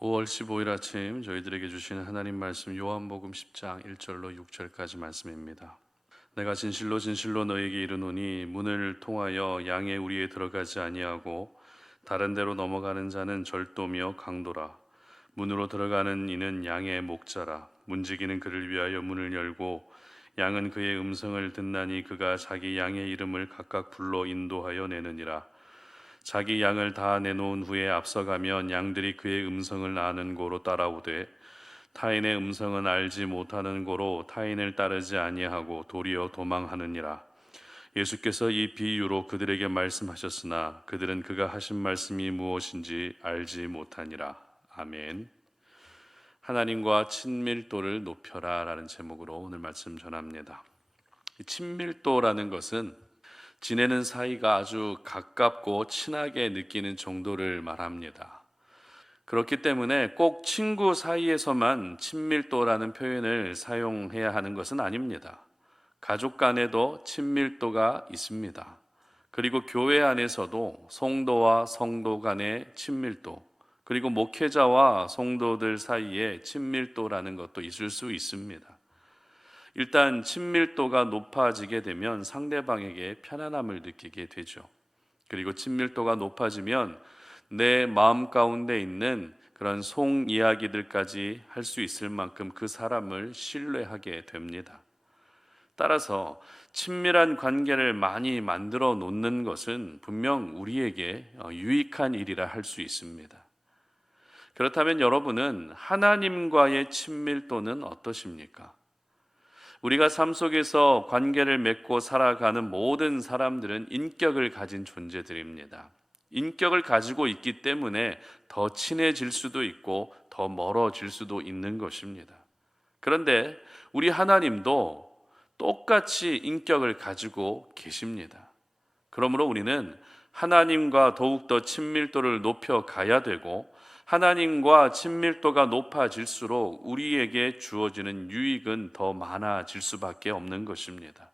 5월 15일 아침 저희들에게 주시는 하나님 말씀 요한복음 10장 1절로 6절까지 말씀입니다. 내가 진실로 진실로 너에게 이르노니 문을 통하여 양의 우리에 들어가지 아니하고 다른 데로 넘어가는 자는 절도며 강도라. 문으로 들어가는 이는 양의 목자라. 문지기는 그를 위하여 문을 열고 양은 그의 음성을 듣나니 그가 자기 양의 이름을 각각 불러 인도하여 내느니라. 자기 양을 다 내놓은 후에 앞서가면 양들이 그의 음성을 아는 고로 따라오되 타인의 음성은 알지 못하는 고로 타인을 따르지 아니하고 도리어 도망하느니라. 예수께서 이 비유로 그들에게 말씀하셨으나 그들은 그가 하신 말씀이 무엇인지 알지 못하니라. 아멘. 하나님과 친밀도를 높여라 라는 제목으로 오늘 말씀 전합니다. 이 친밀도라는 것은 지내는 사이가 아주 가깝고 친하게 느끼는 정도를 말합니다. 그렇기 때문에 꼭 친구 사이에서만 친밀도라는 표현을 사용해야 하는 것은 아닙니다. 가족 간에도 친밀도가 있습니다. 그리고 교회 안에서도 성도와 성도 간의 친밀도, 그리고 목회자와 성도들 사이에 친밀도라는 것도 있을 수 있습니다. 일단 친밀도가 높아지게 되면 상대방에게 편안함을 느끼게 되죠. 그리고 친밀도가 높아지면 내 마음 가운데 있는 그런 속 이야기들까지 할 수 있을 만큼 그 사람을 신뢰하게 됩니다. 따라서 친밀한 관계를 많이 만들어 놓는 것은 분명 우리에게 유익한 일이라 할 수 있습니다. 그렇다면 여러분은 하나님과의 친밀도는 어떠십니까? 우리가 삶 속에서 관계를 맺고 살아가는 모든 사람들은 인격을 가진 존재들입니다. 인격을 가지고 있기 때문에 더 친해질 수도 있고 더 멀어질 수도 있는 것입니다. 그런데 우리 하나님도 똑같이 인격을 가지고 계십니다. 그러므로 우리는 하나님과 더욱더 친밀도를 높여 가야 되고 하나님과 친밀도가 높아질수록 우리에게 주어지는 유익은 더 많아질 수밖에 없는 것입니다.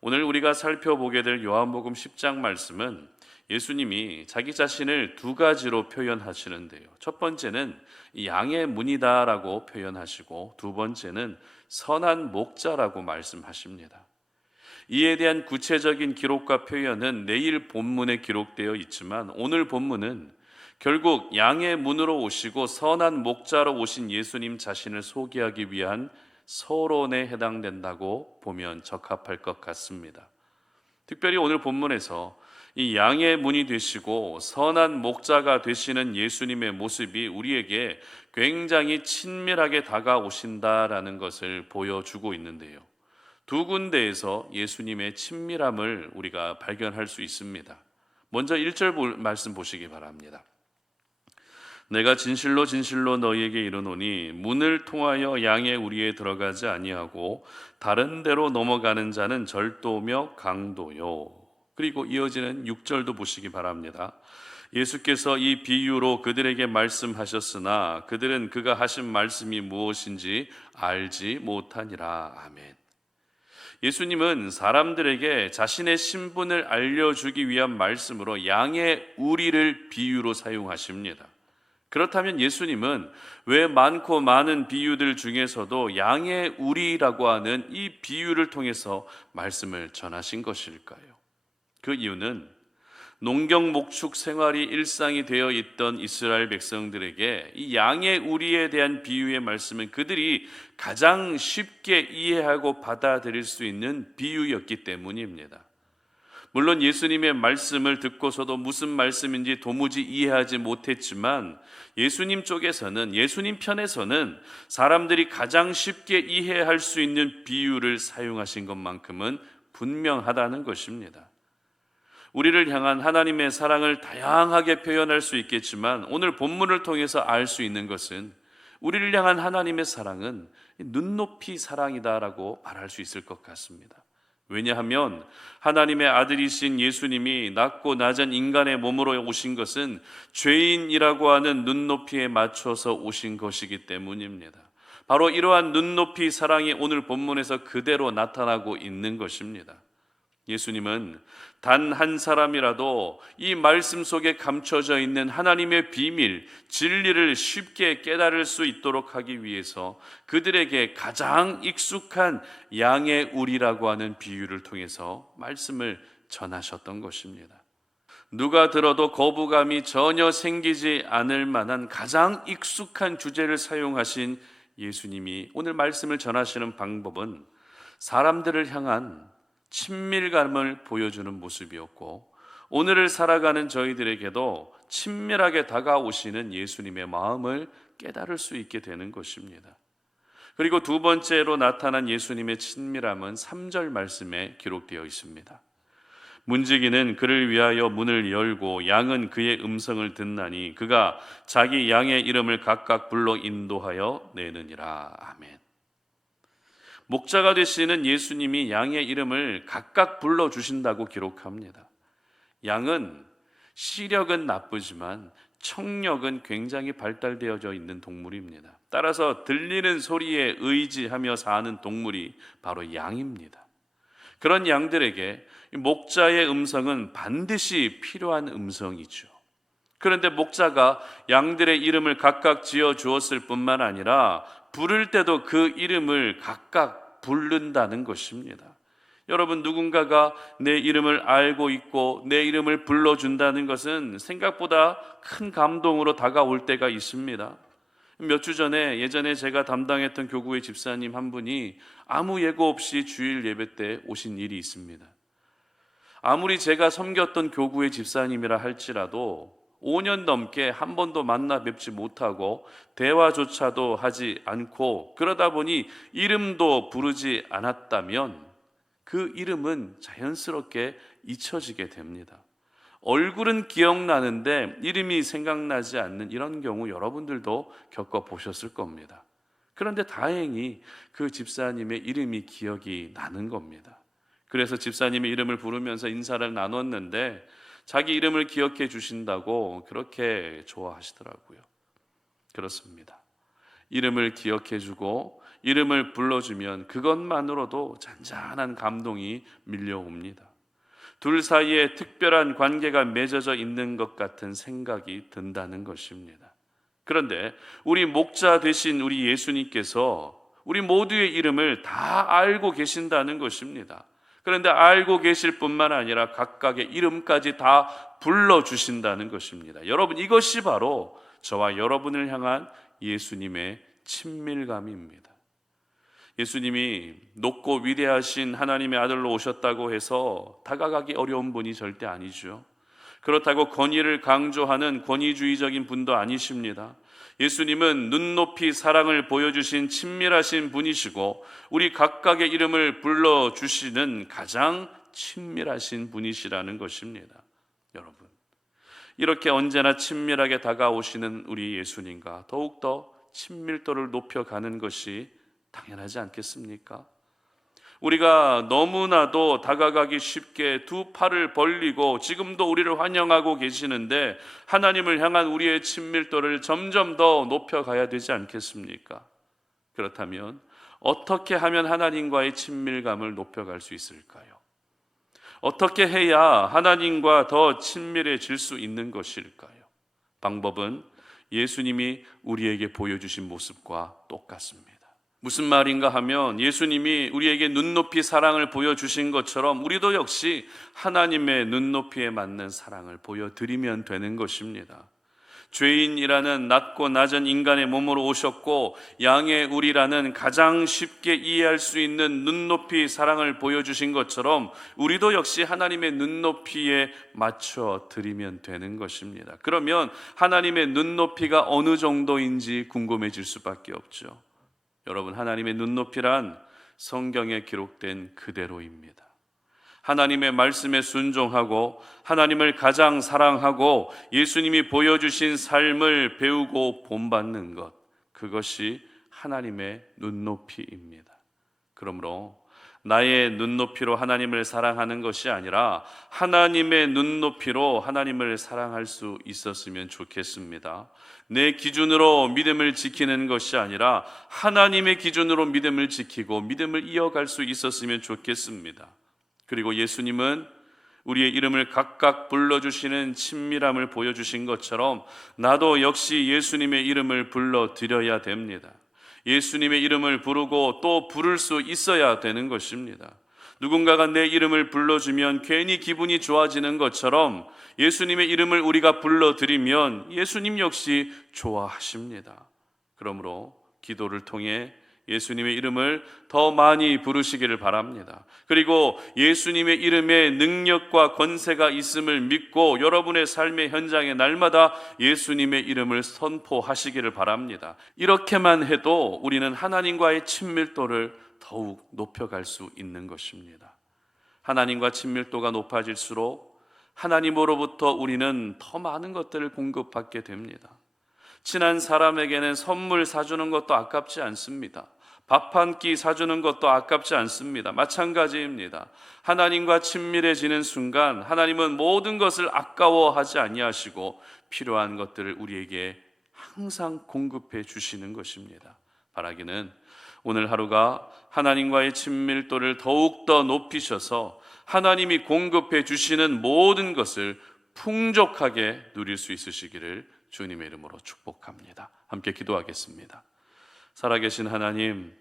오늘 우리가 살펴보게 될 요한복음 10장 말씀은 예수님이 자기 자신을 두 가지로 표현하시는데요. 첫 번째는 양의 문이다라고 표현하시고 두 번째는 선한 목자라고 말씀하십니다. 이에 대한 구체적인 기록과 표현은 내일 본문에 기록되어 있지만 오늘 본문은 결국 양의 문으로 오시고 선한 목자로 오신 예수님 자신을 소개하기 위한 서론에 해당된다고 보면 적합할 것 같습니다. 특별히 오늘 본문에서 이 양의 문이 되시고 선한 목자가 되시는 예수님의 모습이 우리에게 굉장히 친밀하게 다가오신다라는 것을 보여주고 있는데요. 두 군데에서 예수님의 친밀함을 우리가 발견할 수 있습니다. 먼저 1절 말씀 보시기 바랍니다. 내가 진실로 진실로 너희에게 이르노니 문을 통하여 양의 우리에 들어가지 아니하고 다른 데로 넘어가는 자는 절도며 강도요. 그리고 이어지는 6절도 보시기 바랍니다. 예수께서 이 비유로 그들에게 말씀하셨으나 그들은 그가 하신 말씀이 무엇인지 알지 못하니라. 아멘. 예수님은 사람들에게 자신의 신분을 알려주기 위한 말씀으로 양의 우리를 비유로 사용하십니다. 그렇다면 예수님은 왜 많고 많은 비유들 중에서도 양의 우리라고 하는 이 비유를 통해서 말씀을 전하신 것일까요? 그 이유는 농경 목축 생활이 일상이 되어 있던 이스라엘 백성들에게 이 양의 우리에 대한 비유의 말씀은 그들이 가장 쉽게 이해하고 받아들일 수 있는 비유였기 때문입니다. 물론 예수님의 말씀을 듣고서도 무슨 말씀인지 도무지 이해하지 못했지만 예수님 쪽에서는, 예수님 편에서는 사람들이 가장 쉽게 이해할 수 있는 비유를 사용하신 것만큼은 분명하다는 것입니다. 우리를 향한 하나님의 사랑을 다양하게 표현할 수 있겠지만 오늘 본문을 통해서 알 수 있는 것은 우리를 향한 하나님의 사랑은 눈높이 사랑이다라고 말할 수 있을 것 같습니다. 왜냐하면 하나님의 아들이신 예수님이 낮고 낮은 인간의 몸으로 오신 것은 죄인이라고 하는 눈높이에 맞춰서 오신 것이기 때문입니다. 바로 이러한 눈높이 사랑이 오늘 본문에서 그대로 나타나고 있는 것입니다. 예수님은 단 한 사람이라도 이 말씀 속에 감춰져 있는 하나님의 비밀, 진리를 쉽게 깨달을 수 있도록 하기 위해서 그들에게 가장 익숙한 양의 우리라고 하는 비유를 통해서 말씀을 전하셨던 것입니다. 누가 들어도 거부감이 전혀 생기지 않을 만한 가장 익숙한 주제를 사용하신 예수님이 오늘 말씀을 전하시는 방법은 사람들을 향한 친밀감을 보여주는 모습이었고, 오늘을 살아가는 저희들에게도 친밀하게 다가오시는 예수님의 마음을 깨달을 수 있게 되는 것입니다. 그리고 두 번째로 나타난 예수님의 친밀함은 3절 말씀에 기록되어 있습니다. 문지기는 그를 위하여 문을 열고 양은 그의 음성을 듣나니 그가 자기 양의 이름을 각각 불러 인도하여 내느니라. 아멘. 목자가 되시는 예수님이 양의 이름을 각각 불러주신다고 기록합니다. 양은 시력은 나쁘지만 청력은 굉장히 발달되어져 있는 동물입니다. 따라서 들리는 소리에 의지하며 사는 동물이 바로 양입니다. 그런 양들에게 목자의 음성은 반드시 필요한 음성이죠. 그런데 목자가 양들의 이름을 각각 지어 주었을 뿐만 아니라 부를 때도 그 이름을 각각 부른다는 것입니다. 여러분, 누군가가 내 이름을 알고 있고 내 이름을 불러준다는 것은 생각보다 큰 감동으로 다가올 때가 있습니다. 몇 주 전에 예전에 제가 담당했던 교구의 집사님 한 분이 아무 예고 없이 주일 예배 때 오신 일이 있습니다. 아무리 제가 섬겼던 교구의 집사님이라 할지라도 5년 넘게 한 번도 만나 뵙지 못하고 대화조차도 하지 않고 그러다 보니 이름도 부르지 않았다면 그 이름은 자연스럽게 잊혀지게 됩니다. 얼굴은 기억나는데 이름이 생각나지 않는 이런 경우 여러분들도 겪어보셨을 겁니다. 그런데 다행히 그 집사님의 이름이 기억이 나는 겁니다. 그래서 집사님의 이름을 부르면서 인사를 나눴는데 자기 이름을 기억해 주신다고 그렇게 좋아하시더라고요. 그렇습니다. 이름을 기억해 주고 이름을 불러주면 그것만으로도 잔잔한 감동이 밀려옵니다. 둘 사이에 특별한 관계가 맺어져 있는 것 같은 생각이 든다는 것입니다. 그런데 우리 목자 되신 우리 예수님께서 우리 모두의 이름을 다 알고 계신다는 것입니다. 그런데 알고 계실 뿐만 아니라 각각의 이름까지 다 불러주신다는 것입니다. 여러분, 이것이 바로 저와 여러분을 향한 예수님의 친밀감입니다. 예수님이 높고 위대하신 하나님의 아들로 오셨다고 해서 다가가기 어려운 분이 절대 아니죠. 그렇다고 권위를 강조하는 권위주의적인 분도 아니십니다. 예수님은 눈높이 사랑을 보여주신 친밀하신 분이시고 우리 각각의 이름을 불러주시는 가장 친밀하신 분이시라는 것입니다. 여러분, 이렇게 언제나 친밀하게 다가오시는 우리 예수님과 더욱더 친밀도를 높여가는 것이 당연하지 않겠습니까? 우리가 너무나도 다가가기 쉽게 두 팔을 벌리고 지금도 우리를 환영하고 계시는데 하나님을 향한 우리의 친밀도를 점점 더 높여가야 되지 않겠습니까? 그렇다면 어떻게 하면 하나님과의 친밀감을 높여갈 수 있을까요? 어떻게 해야 하나님과 더 친밀해질 수 있는 것일까요? 방법은 예수님이 우리에게 보여주신 모습과 똑같습니다. 무슨 말인가 하면 예수님이 우리에게 눈높이 사랑을 보여주신 것처럼 우리도 역시 하나님의 눈높이에 맞는 사랑을 보여드리면 되는 것입니다. 죄인이라는 낮고 낮은 인간의 몸으로 오셨고 양의 우리라는 가장 쉽게 이해할 수 있는 눈높이 사랑을 보여주신 것처럼 우리도 역시 하나님의 눈높이에 맞춰 드리면 되는 것입니다. 그러면 하나님의 눈높이가 어느 정도인지 궁금해질 수밖에 없죠. 여러분, 하나님의 눈높이란 성경에 기록된 그대로입니다. 하나님의 말씀에 순종하고 하나님을 가장 사랑하고 예수님이 보여주신 삶을 배우고 본받는 것, 그것이 하나님의 눈높이입니다. 그러므로 나의 눈높이로 하나님을 사랑하는 것이 아니라 하나님의 눈높이로 하나님을 사랑할 수 있었으면 좋겠습니다. 내 기준으로 믿음을 지키는 것이 아니라 하나님의 기준으로 믿음을 지키고 믿음을 이어갈 수 있었으면 좋겠습니다. 그리고 예수님은 우리의 이름을 각각 불러주시는 친밀함을 보여주신 것처럼 나도 역시 예수님의 이름을 불러드려야 됩니다. 예수님의 이름을 부르고 또 부를 수 있어야 되는 것입니다. 누군가가 내 이름을 불러주면 괜히 기분이 좋아지는 것처럼 예수님의 이름을 우리가 불러드리면 예수님 역시 좋아하십니다. 그러므로 기도를 통해 예수님의 이름을 더 많이 부르시기를 바랍니다. 그리고 예수님의 이름에 능력과 권세가 있음을 믿고 여러분의 삶의 현장에 날마다 예수님의 이름을 선포하시기를 바랍니다. 이렇게만 해도 우리는 하나님과의 친밀도를 더욱 높여갈 수 있는 것입니다. 하나님과 친밀도가 높아질수록 하나님으로부터 우리는 더 많은 것들을 공급받게 됩니다. 친한 사람에게는 선물 사주는 것도 아깝지 않습니다. 밥 한 끼 사주는 것도 아깝지 않습니다. 마찬가지입니다. 하나님과 친밀해지는 순간 하나님은 모든 것을 아까워하지 아니하시고 필요한 것들을 우리에게 항상 공급해 주시는 것입니다. 바라기는 오늘 하루가 하나님과의 친밀도를 더욱더 높이셔서 하나님이 공급해 주시는 모든 것을 풍족하게 누릴 수 있으시기를 주님의 이름으로 축복합니다. 함께 기도하겠습니다. 살아계신 하나님,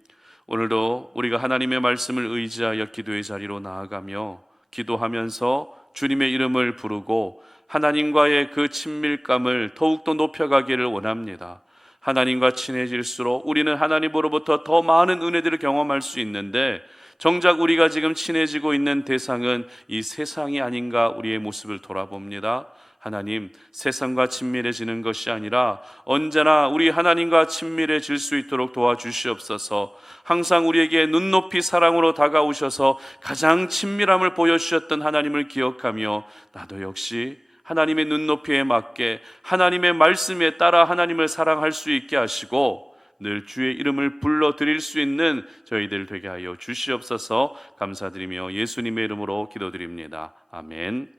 오늘도 우리가 하나님의 말씀을 의지하여 기도의 자리로 나아가며 기도하면서 주님의 이름을 부르고 하나님과의 그 친밀감을 더욱더 높여가기를 원합니다. 하나님과 친해질수록 우리는 하나님으로부터 더 많은 은혜들을 경험할 수 있는데 정작 우리가 지금 친해지고 있는 대상은 이 세상이 아닌가 우리의 모습을 돌아봅니다. 하나님, 세상과 친밀해지는 것이 아니라 언제나 우리 하나님과 친밀해질 수 있도록 도와주시옵소서. 항상 우리에게 눈높이 사랑으로 다가오셔서 가장 친밀함을 보여주셨던 하나님을 기억하며 나도 역시 하나님의 눈높이에 맞게 하나님의 말씀에 따라 하나님을 사랑할 수 있게 하시고 늘 주의 이름을 불러드릴 수 있는 저희들 되게 하여 주시옵소서. 감사드리며 예수님의 이름으로 기도드립니다. 아멘.